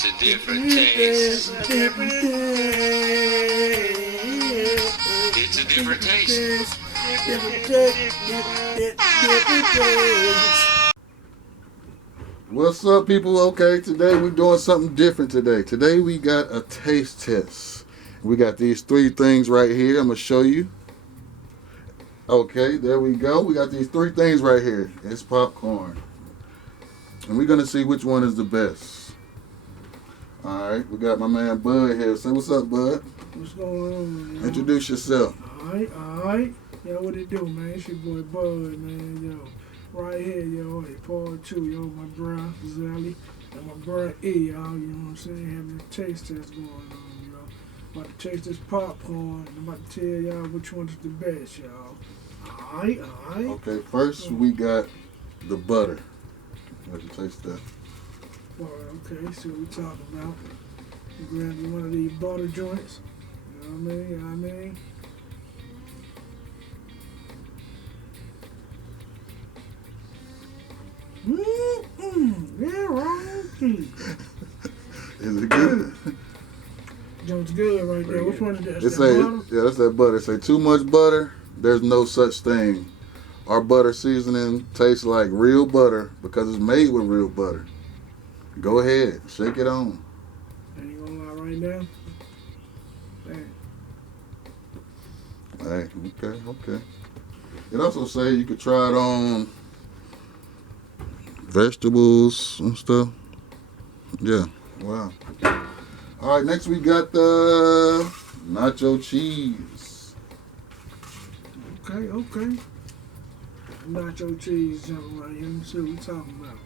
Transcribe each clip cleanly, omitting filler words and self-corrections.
It's a different taste. It's a different taste. What's up, people? Okay, today we're doing something different today. Today we got a taste test. We got these three things right here. I'm going to show you. Okay, there we go. We got these three things right here. It's popcorn. And we're going to see which one is the best. All right, we got my man Bud here. Say what's up, Bud. What's going on, yo? Introduce yourself. Alright. Yo, what it do, man? It's your boy Bud, man, yo. Right here, yo, part 2, yo, my bro, Zally, and my bro E, y'all, you know what I'm saying? Having a taste test going on, yo. About to taste this popcorn, and I'm about to tell y'all which one's the best, y'all. Alright. Okay, first we got the butter. Let you taste that. Alright, okay, see what we talking about. You grab you one of these butter joints, you know what I mean? Yeah, right. Is it good? Joint's good right there. Which one is that? That's That's that butter. Say too much butter, there's no such thing. Our butter seasoning tastes like real butter because it's made with real butter. Go ahead, shake it on. Ain't gonna lie right now. Man. Hey, okay. It also say you could try it on vegetables and stuff. Yeah, wow. All right, next we got the nacho cheese. Okay. Nacho cheese jumping right here. Let me see what we talking about.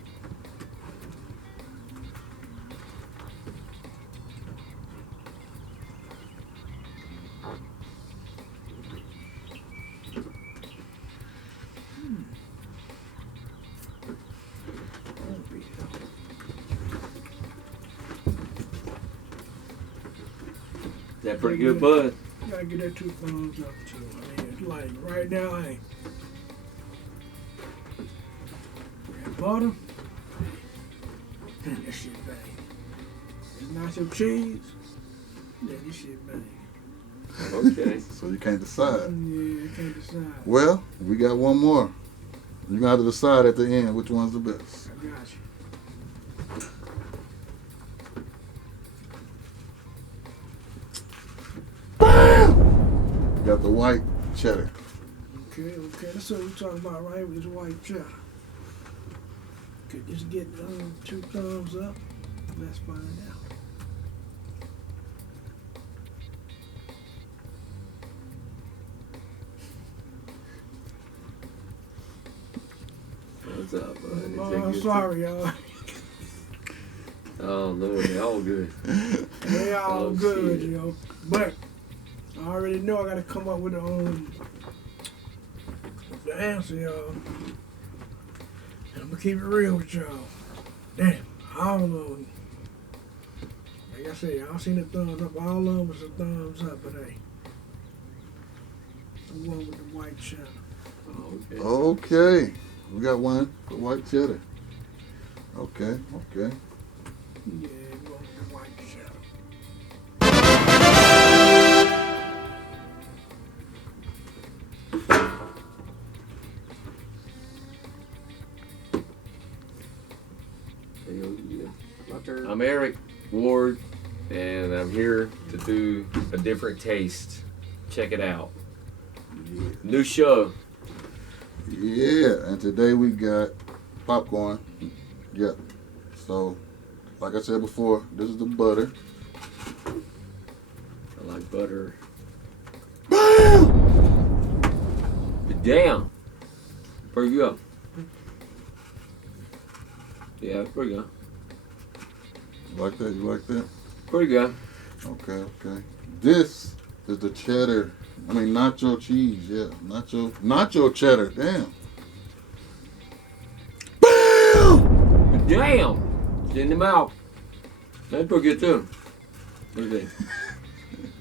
That pretty good, Bud. You gotta get that 2 thumbs up too. I mean, it's like right now, hey. That butter, that shit bang. It's nacho cheese, yeah, this shit bang. Okay. So you can't decide. Yeah, you can't decide. Well, we got one more. You're gonna have to decide at the end which one's the best. I got you. You got the white cheddar. Okay. That's what we're talking about right with this white cheddar. Could just get 2 thumbs up. Let's find out. What's up, Bud? I'm sorry, y'all. Oh, Lord, they all good. They all good, shit. yo. But I already know I gotta come up with the answer, y'all. And I'm gonna keep it real with y'all. Damn, I don't know. Like I said, y'all seen the thumbs up. All of them was a thumbs up, but hey, I'm going with the white cheddar. Okay. Okay. We got one for white cheddar. Okay. Yeah, I'm going with the white cheddar. I'm Eric Ward, and I'm here to do a different taste. Check it out. Yeah. New show. Yeah, and today we got popcorn. Yeah. So, like I said before, this is the butter. I like butter. Bam! Damn. Pretty good. Yeah, pretty good. You like that? You like that? Pretty good. Okay. This is the cheddar. I mean, nacho cheese. Yeah, nacho cheddar. Damn. Bam! Damn. It's in the mouth. That's pretty good too. What do you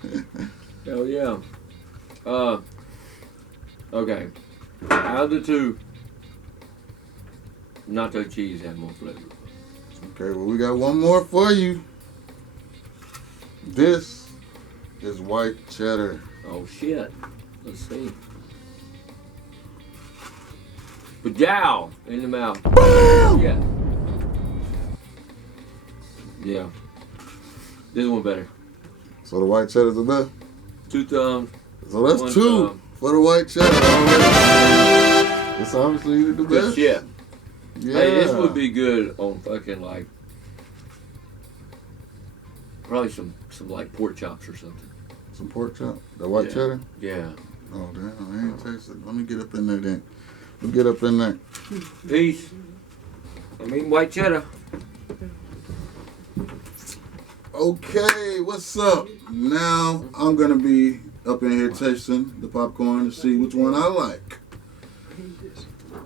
think? Hell yeah. Okay. Out of the two, nacho cheese have more flavor. Okay, well, we got one more for you. This is white cheddar. Oh shit. Let's see. Pajow in the mouth. Bam! Yeah. Yeah. This one better. So the white cheddar's the best. 2 thumbs. So that's One 2 thumb. for the white cheddar already. It's obviously the Good best. shit. Yeah. Hey, this would be good on fucking like probably some like pork chops or something. Some pork chop. The white Yeah. cheddar. Yeah. Oh damn, I ain't tasted. Let me get up in there then. Let me get up in there. Peace. I mean white cheddar. Okay, what's up? Now I'm gonna be up in here tasting the popcorn to see which one I like.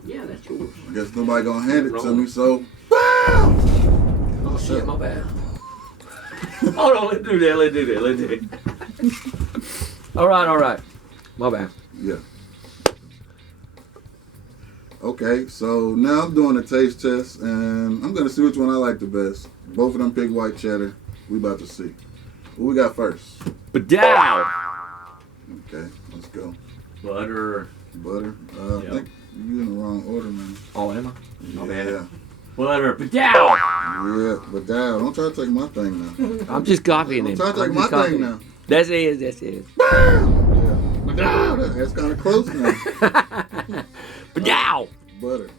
Yeah, that's yours. I guess nobody gonna hand it to me, so. Oh shit, my bad. Hold on, let's do that. All right. My bad. Yeah. Okay, so now I'm doing a taste test, and I'm gonna see which one I like the best. Both of them pick white cheddar. We about to see. What we got first? Pajow. Okay, let's go. Butter. Butter. Yep. I think you're in the wrong order, man. Oh, am I? My bad. Yeah. Butter. Pajow. Yeah, but Dad, don't try to take my thing now. I'm just copying Don't him. try to take I'm my just thing copying. now. That's it. Yeah. But that's kind of close now. Pajow. Butter.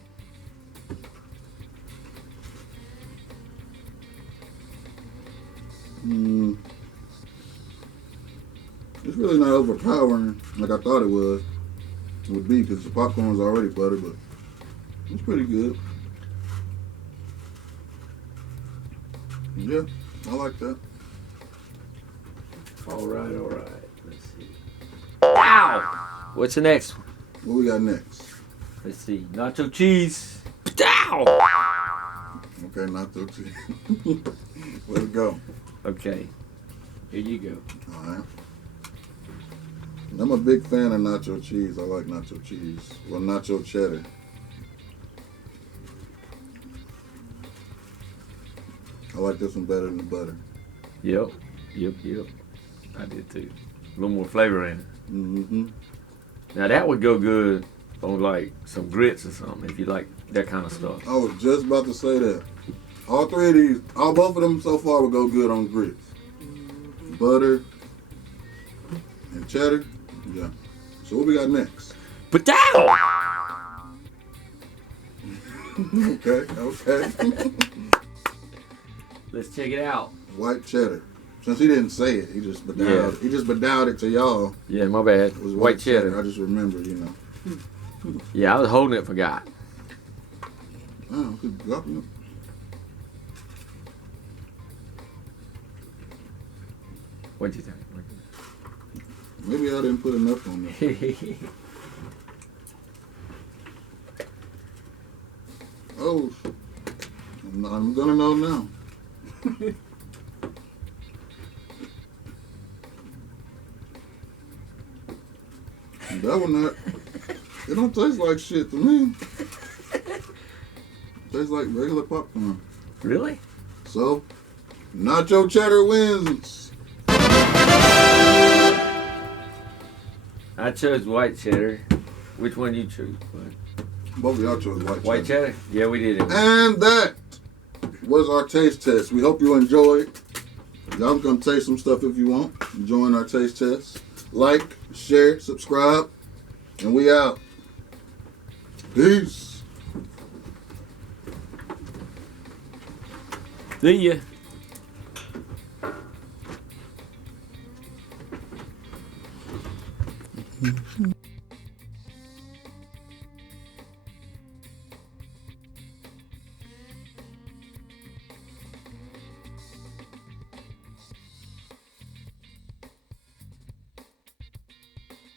It's really not overpowering like I thought it would be because the popcorn's already butter, but it's pretty good. Yeah, I like that. All right. Let's see. Ow. What's the next one? What we got next? Let's see. Nacho cheese. Ow. Okay, not those two. Let's go. Okay. Here you go. All right. I'm a big fan of nacho cheese. I like nacho cheese. Well, nacho cheddar. I like this one better than the butter. Yep. I did too. A little more flavor in it. Mm-hmm. Now that would go good on like some grits or something if you like that kind of stuff. I was just about to say that. All three of these, both of them so far would go good on grits. Butter and cheddar. Yeah. So what we got next? Potato. Okay. Let's check it out. White cheddar. Since he didn't say it, he just bedowed. Yeah. He just bedowed it to y'all. Yeah, my bad. It was White cheddar. I just remember, Yeah, I was holding it, forgot. Oh, good drop it. What'd you think? Maybe I didn't put enough on there. Oh, I'm gonna know now. That one, it don't taste like shit to me. It tastes like regular popcorn. Really? So, nacho cheddar wins. I chose white cheddar. Which one you choose? Both of y'all chose White cheddar? Yeah, we did it. And that was our taste test. We hope you enjoyed. Y'all can taste some stuff if you want. Join our taste test. Like, share, subscribe, and we out. Peace. See ya.